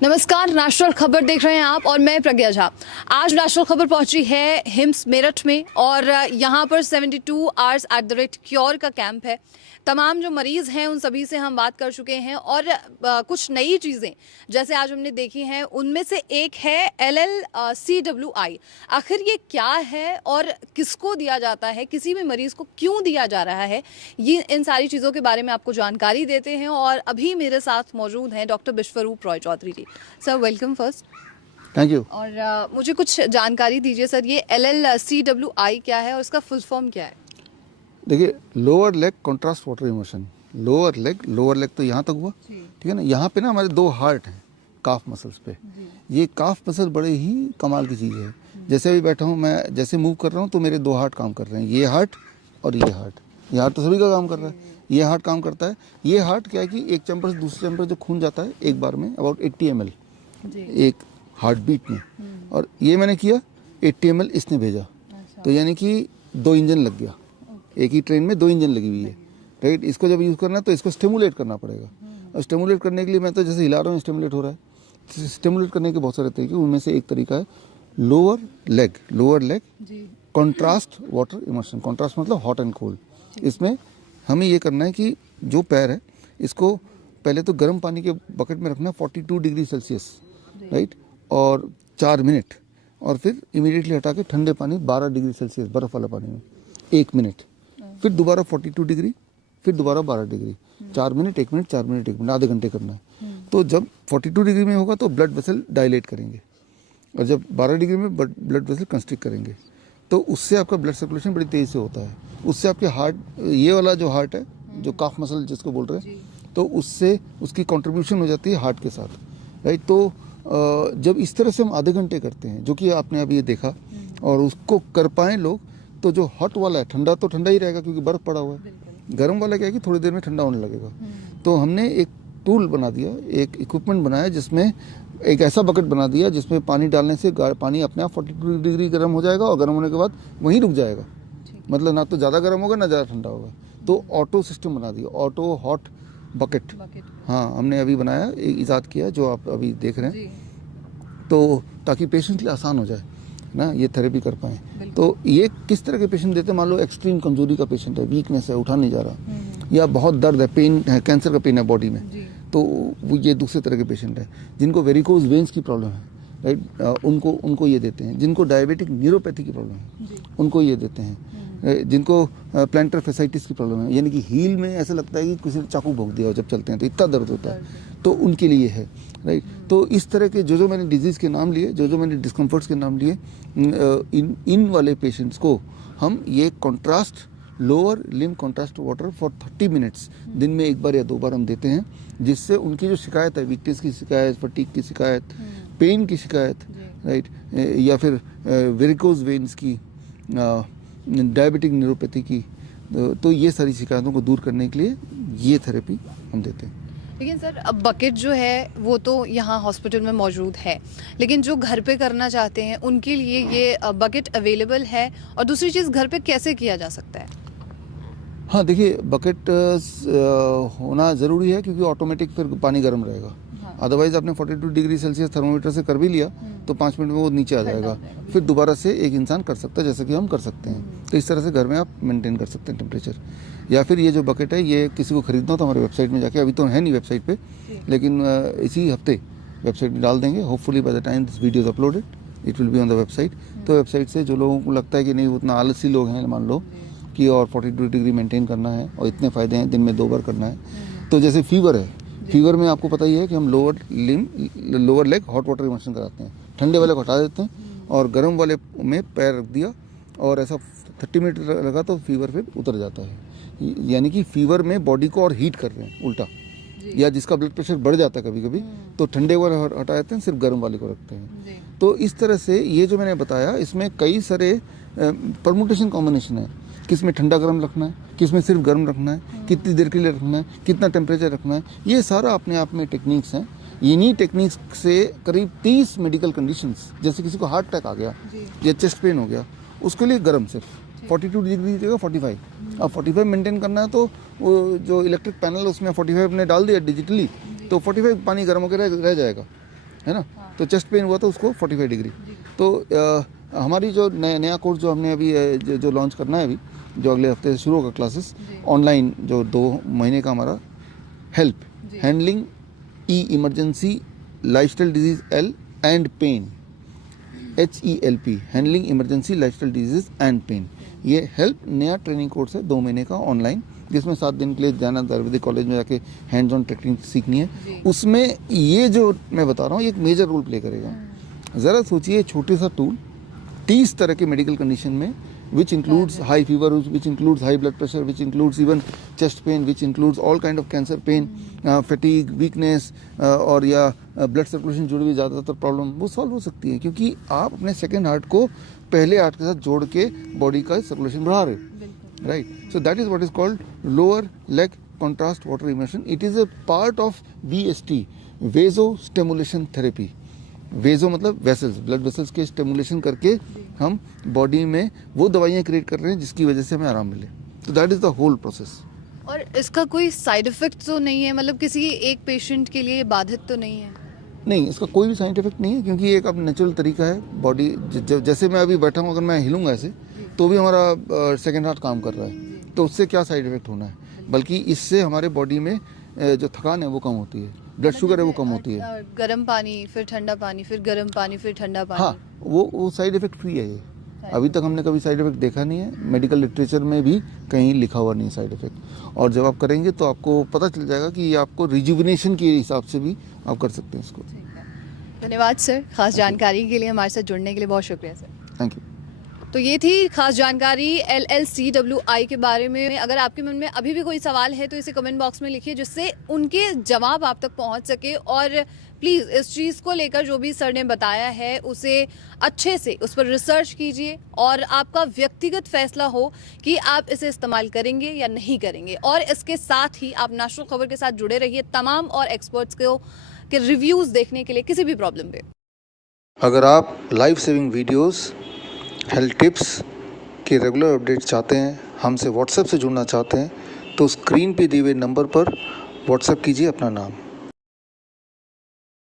नमस्कार, नेशनल खबर देख रहे हैं आप और मैं प्रज्ञा झा। आज नेशनल खबर पहुंची है हिम्स मेरठ में और यहां पर 72 आवर्स @क्योर का कैंप है। तमाम जो मरीज हैं उन सभी से हम बात कर चुके हैं और कुछ नई चीज़ें जैसे आज हमने देखी हैं उनमें से एक है LLCWI। आखिर ये क्या है और किसको दिया जाता है, किसी भी मरीज को क्यों दिया जा रहा है, ये इन सारी चीज़ों के बारे में आपको जानकारी देते हैं। और अभी मेरे साथ मौजूद हैं doctor Biswaroop Roy Chowdhury ji. Sir welcome first. Thank you. और मुझे कुछ जानकारी दीजिए सर, ये LLCWI क्या है और इसका फुल फॉर्म क्या है? देखिए, lower leg contrast water emotion. Lower leg तो यहाँ तक हुआ, ठीक है ना। यहाँ पे ना हमारे दो हार्ट हैं काफ मसल्स पे। ये काफ मसल बड़े ही कमाल की चीज़ है। जैसे अभी बैठा हूँ मैं, जैसे मूव कर रहा हूँ तो मेरे दो हार्ट काम कर रहे हैं, ये हार्ट और ये हार्ट। ये हार्ट तो सभी का काम कर रहा है, ये हार्ट काम करता है। ये हार्ट क्या है कि एक चैम्बर से दूसरे चैम्बर जो खून जाता है एक बार में अबाउट 80 ml एक हार्ट बीट में, और ये मैंने किया 80 ml इसने भेजा। तो यानी कि दो इंजन लग गया, एक ही ट्रेन में दो इंजन लगी हुई है, राइट। इसको जब यूज़ करना है तो इसको स्टिमुलेट करना पड़ेगा। और स्टिमुलेट करने के लिए मैं तो जैसे हिला रहा हूँ स्टिमुलेट हो रहा है। स्टिमुलेट करने के बहुत सारे तरीके, उनमें से एक तरीका है lower leg contrast water immersion. Contrast मतलब हॉट एंड कोल्ड। इसमें हमें ये करना है कि जो पैर है इसको पहले तो गर्म पानी के बकेट में रखना 42 डिग्री सेल्सियस, राइट, और 4 मिनट, और फिर इमीडिएटली हटा के ठंडे पानी 12 डिग्री सेल्सियस बर्फ़ वाला पानी में 1 मिनट, फिर दोबारा 42 डिग्री, फिर दोबारा 12 degree, 4 minute 1 minute 4 minute 1 minute, आधे घंटे करना है। तो जब 42 डिग्री में होगा तो ब्लड वेसल डायलेट करेंगे, और जब 12 डिग्री में ब्लड वेसल कंस्ट्रिक्ट करेंगे, तो उससे आपका ब्लड सर्कुलेशन बड़ी तेज़ी से होता है। उससे आपके हार्ट, ये वाला जो हार्ट है जो काफ मसल जिसको बोल रहे हैं, तो उससे उसकी कंट्रीब्यूशन हो जाती है हार्ट के साथ, राइट। तो जब इस तरह से हम आधे घंटे करते हैं, जो कि आपने अभी ये देखा, और उसको कर पाएँ लोग, तो जो हॉट वाला है ठंडा तो ठंडा ही रहेगा क्योंकि बर्फ़ पड़ा हुआ है। गर्म वाला क्या है कि थोड़ी देर में ठंडा होने लगेगा। तो हमने एक टूल बना दिया, एक इक्विपमेंट बनाया जिसमें एक ऐसा बकेट बना दिया जिसमें पानी डालने से पानी अपने आप 42 डिग्री गर्म हो जाएगा और गर्म होने के बाद वहीं रुक जाएगा। मतलब ना तो ज़्यादा गर्म होगा ना ज़्यादा ठंडा होगा। तो ऑटो सिस्टम बना दिया, ऑटो हॉट बकेट। हाँ, हमने अभी बनाया, ईजाद किया, जो आप अभी देख रहे हैं। तो ताकि पेशेंट के लिए आसान हो जाए ना, ये थेरेपी कर पाएँ। तो ये किस तरह के पेशेंट देते हैं, मान लो एक्सट्रीम कमजोरी का पेशेंट है, वीकनेस है, उठा नहीं जा रहा, या बहुत दर्द है, पेन है, कैंसर का पेन है बॉडी में, तो वो ये दूसरे तरह के पेशेंट है। जिनको वेरिकोज वेन्स की प्रॉब्लम है, राइट, उनको ये देते हैं। जिनको डायबिटिक न्यूरोपैथी की प्रॉब्लम है उनको ये देते हैं। जिनको प्लांटर फेसाइटिस की प्रॉब्लम है, यानी कि हील में ऐसा लगता है कि किसी ने चाकू भोंक दिया हो जब चलते हैं तो इतना दर्द होता है, तो उनके लिए है, राइट। तो इस तरह के जो मैंने डिजीज़ के नाम लिए, जो मैंने डिस्कम्फर्ट्स के नाम लिए, इन वाले पेशेंट्स को हम ये contrast lower limb contrast water for 30 minutes दिन में एक बार या 2 बार हम देते हैं, जिससे उनकी जो शिकायत है, वीकनेस की शिकायत, फटीग की शिकायत, पेन की शिकायत, राइट, या फिर वेरिकोज वेन्स की, डायबिटिक न्यूरोपैथी की, तो ये सारी शिकायतों को दूर करने के लिए ये थेरेपी हम देते हैं। लेकिन सर अब बकेट जो है वो तो यहाँ हॉस्पिटल में मौजूद है, लेकिन जो घर पे करना चाहते हैं उनके लिए ये बकेट अवेलेबल है, और दूसरी चीज़ घर पे कैसे किया जा सकता है? हाँ, देखिए, बकेट होना ज़रूरी है क्योंकि ऑटोमेटिक फिर पानी गर्म रहेगा। अदरवाइज़ आपने 42 डिग्री सेल्सियस थर्मोमीटर से कर भी लिया तो 5 मिनट में वो नीचे आ जाएगा, फिर दोबारा से एक इंसान कर सकता है, जैसे कि हम कर सकते हैं। तो इस तरह से घर में आप मेंटेन कर सकते हैं टेम्परेचर। या फिर ये जो बकेट है, ये किसी को खरीदना हो तो हमारे वेबसाइट में जाके, अभी तो है नहीं वेबसाइट पे, लेकिन इसी हफ्ते वेबसाइट में डाल देंगे। Hopefully by the time this video is uploaded it will be on the website. तो वेबसाइट से जो लोगों को लगता है कि नहीं, उतना आलसी लोग हैं, मान लो कि और 42 डिग्री मेंटेन करना है और इतने फ़ायदे हैं, दिन में 2 बार करना है। तो जैसे फीवर है, फीवर में आपको पता ही है कि हम lower leg hot water immersion कराते हैं, ठंडे वाले को हटा देते हैं और गर्म वाले में पैर रख दिया, और ऐसा 30 मिनट लगा तो फीवर फिर उतर जाता है। यानी कि फीवर में बॉडी को और हीट कर रहे हैं उल्टा, या जिसका ब्लड प्रेशर बढ़ जाता है कभी कभी, तो ठंडे वाले हटा देते हैं, सिर्फ गर्म वाले को रखते हैं। तो इस तरह से ये जो मैंने बताया, इसमें कई सारे परमुटेशन कॉम्बिनेशन है, किस में ठंडा गर्म रखना है, किस में सिर्फ गर्म रखना है, कितनी देर के लिए रखना है, कितना टेम्परेचर रखना है, ये सारा अपने आप में टेक्निक्स हैं। इन्हीं टेक्निक्स से करीब 30 मेडिकल कंडीशंस, जैसे किसी को हार्ट अटैक आ गया या चेस्ट पेन हो गया, उसके लिए गर्म सिर्फ 42 डिग्री जगह 45। अब 45 मेंटेन करना है तो वो जो इलेक्ट्रिक पैनल उसमें 45 ने डाल दिया डिजिटली, तो 45 पानी गर्म होकर रह जाएगा। है ना। तो चेस्ट पेन हुआ तो उसको 45 डिग्री। तो हमारी जो नया कोर्स जो हमने अभी जो लॉन्च करना है अभी, जो अगले हफ्ते से शुरू होगा क्लासेस ऑनलाइन, जो 2 महीने का हमारा help handling E emergency lifestyle disease L and pain, HELP, handling emergency lifestyle disease and pain. ये हेल्प नया ट्रेनिंग कोर्स है 2 महीने का ऑनलाइन, जिसमें 7 दिन के लिए जाना, आयुर्वेदिक कॉलेज में जाके हैंड्स ऑन टेक्निक सीखनी है। उसमें ये जो मैं बता रहा हूँ एक मेजर रोल प्ले करेगा। ज़रा सोचिए, छोटे सा टूल 30 तरह के मेडिकल कंडीशन में, which includes high fever, which includes high blood pressure, which includes even chest pain, which includes all kind of cancer pain, fatigue, weakness, और या ब्लड सर्कुलेशन जुड़ी हुई ज़्यादातर प्रॉब्लम वो सॉल्व हो सकती है, क्योंकि आप अपने सेकेंड हार्ट को पहले हार्ट के साथ जोड़ के बॉडी का सर्कुलेशन बढ़ा रहे हो, right. So that is what is called lower leg contrast water immersion. It is a part of VST, vaso stimulation therapy. Vaso मतलब वेसल्स, ब्लड वेसल्स के स्टिमुलेशन करके हम बॉडी में वो दवाइयाँ क्रिएट कर रहे हैं जिसकी वजह से हमें आराम मिले। तो that is the whole process. और इसका कोई साइड इफेक्ट तो नहीं है, मतलब किसी एक पेशेंट के लिए बाधित तो नहीं है? नहीं, इसका कोई भी साइड इफेक्ट नहीं है, क्योंकि ये एक अब नेचुरल तरीका है। बॉडी जैसे मैं अभी बैठा हूँ, अगर मैं हिलूंगा ऐसे तो भी हमारा सेकेंड हार्ट काम कर रहा है, तो उससे क्या साइड इफेक्ट होना है, बल्कि इससे हमारे बॉडी में जो थकान है वो कम होती है, ब्लड शुगर है वो कम होती है। गर्म पानी फिर ठंडा पानी, फिर गर्म पानी फिर ठंडा पानी। हाँ, वो साइड इफेक्ट फ्री है ये। अभी तक हमने कभी साइड इफेक्ट देखा नहीं है, मेडिकल लिटरेचर में भी कहीं लिखा हुआ नहीं है साइड इफेक्ट। और जब आप करेंगे तो आपको पता चल जाएगा कि ये आपको रिजुविनेशन के हिसाब से भी आप कर सकते हैं इसको। धन्यवाद सर, खास जानकारी के लिए, हमारे साथ जुड़ने के लिए बहुत शुक्रिया सर। Thank you. तो ये थी खास जानकारी LLCWI के बारे में। अगर आपके मन में अभी भी कोई सवाल है तो इसे कमेंट बॉक्स में लिखिए, जिससे उनके जवाब आप तक पहुंच सके। और प्लीज़ इस चीज़ को लेकर जो भी सर ने बताया है उसे अच्छे से उस पर रिसर्च कीजिए और आपका व्यक्तिगत फैसला हो कि आप इसे इस्तेमाल करेंगे या नहीं करेंगे। और इसके साथ ही आप नेशनल खबर के साथ जुड़े रहिए तमाम और एक्सपर्ट्स के रिव्यूज़ देखने के लिए किसी भी प्रॉब्लम पे। अगर आप life saving videos, health tips के रेगुलर अपडेट चाहते हैं, हमसे व्हाट्सएप से जुड़ना चाहते हैं, तो स्क्रीन पे दिए हुए नंबर पर व्हाट्सएप कीजिए अपना नाम।